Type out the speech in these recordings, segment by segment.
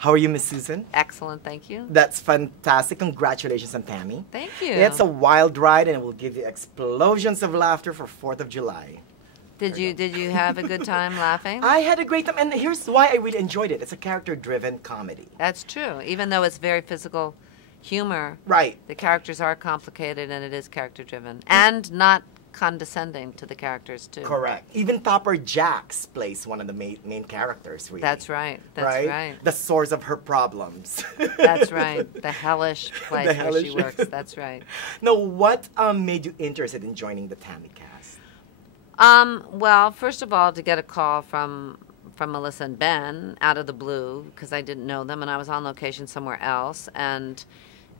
How are you, Miss Susan? Excellent, thank you. That's fantastic. Congratulations on Tammy. Thank you. It's a wild ride, and it will give you explosions of laughter for 4th of July. Did you have a good time laughing? I had a great time, and here's why I really enjoyed it. It's a character-driven comedy. That's true. Even though it's very physical humor, Right. the characters are complicated, and it is character-driven. And not condescending to the characters, too. Correct. Even Topper Jacks plays one of the main characters, really. That's right. That's right. The source of her problems. That's right. The hellish place where she works. That's right. Now, what made you interested in joining the Tammy cast? Well, first of all, to get a call from Melissa and Ben out of the blue, because I didn't know them, and I was on location somewhere else, and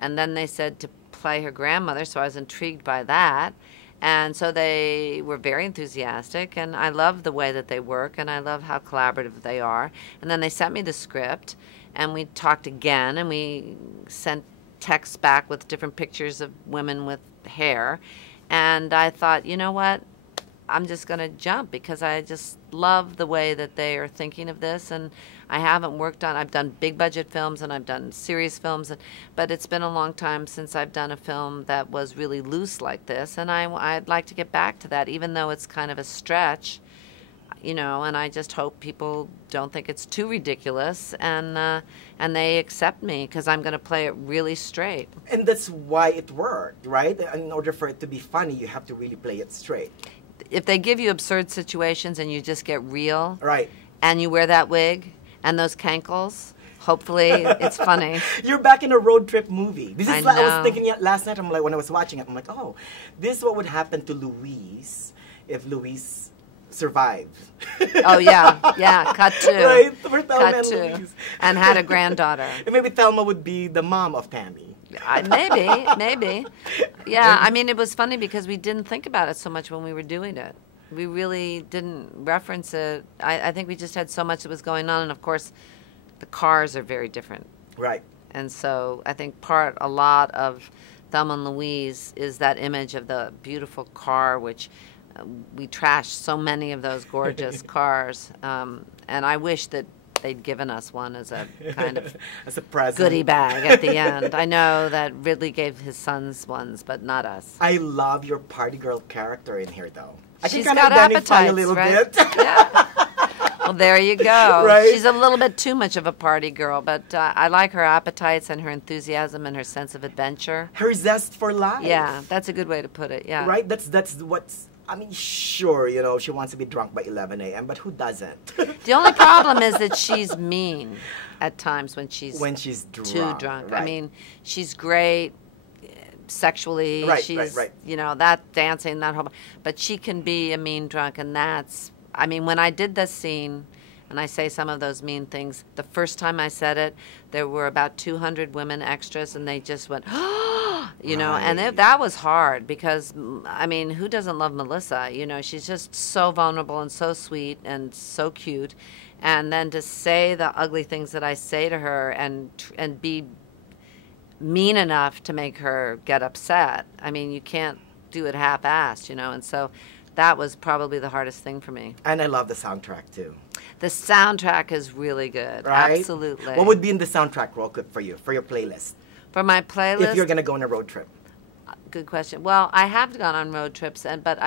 then they said to play her grandmother, so I was intrigued by that. And so they were very enthusiastic, and I love the way that they work, and I love how collaborative they are. And then they sent me the script, and we talked again, and we sent texts back with different pictures of women with hair. And I thought, you know what? I'm just going to jump because I just love the way that they are thinking of this. And I've done big budget films and I've done serious films, but it's been a long time since I've done a film that was really loose like this. And I'd like to get back to that, even though it's kind of a stretch, you know, and I just hope people don't think it's too ridiculous and they accept me because I'm going to play it really straight. And that's why it worked, right? In order for it to be funny, you have to really play it straight. If they give you absurd situations and you just get real, right, and you wear that wig and those cankles, hopefully it's funny. You're back in a road trip movie. This is I was thinking last night. I'm like, when I was watching it, I'm like, oh, this is what would happen to Louise if Louise survived. Oh yeah, yeah. Cut to. Right, for Thelma cut to. Louise. And had a granddaughter. And maybe Thelma would be the mom of Tammy. Maybe. Yeah, I mean, it was funny because we didn't think about it so much when we were doing it. We really didn't reference it. I think we just had so much that was going on, and of course, the cars are very different. Right. And so I think a lot of Thelma and Louise is that image of the beautiful car, which we trashed so many of those gorgeous cars. And I wish that they'd given us one as a kind of as a present goodie bag at the end. I know that Ridley gave his sons ones, but not us. I love your party girl character in here, though. She's I can got identify appetites, a little right? bit. Yeah. Well, there you go. Right? She's a little bit too much of a party girl, but I like her appetites and her enthusiasm and her sense of adventure. Her zest for life. Yeah, that's a good way to put it. Yeah. Right. That's what's. I mean, sure, you know, she wants to be drunk by 11 a.m., but who doesn't? The only problem is that she's mean at times when she's drunk. Too drunk. Right. I mean, she's great sexually. Right, she's, right. You know, that dancing, that whole, but she can be a mean drunk, and that's, I mean, when I did this scene, and I say some of those mean things, the first time I said it, there were about 200 women extras, and they just went, you know, right. and that was hard because, I mean, who doesn't love Melissa? You know, she's just so vulnerable and so sweet and so cute. And then to say the ugly things that I say to her and be mean enough to make her get upset. I mean, you can't do it half-assed, you know, and so that was probably the hardest thing for me. And I love the soundtrack, too. The soundtrack is really good. Right? Absolutely. What would be in the soundtrack real quick for you, for your playlist? For my playlist? If you're going to go on a road trip. Good question. Well, I have gone on road trips,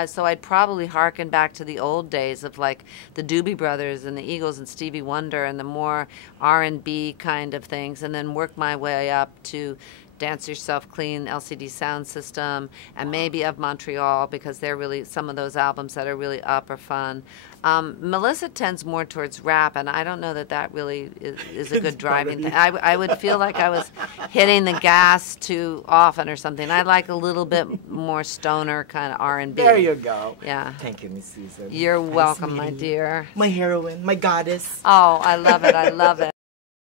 so I'd probably hearken back to the old days of like the Doobie Brothers and the Eagles and Stevie Wonder and the more R&B kind of things, and then work my way up to Dance Yourself Clean, LCD Sound System, and maybe of Montreal, because they're really, some of those albums that are really up are fun. Melissa tends more towards rap, and I don't know that really is a good driving thing. I would feel like I was hitting the gas too often or something. I like a little bit more stoner kind of R&B. There you go. Yeah. Thank you, Miss Susan. You're welcome, my dear. My heroine, my goddess. Oh, I love it. I love it.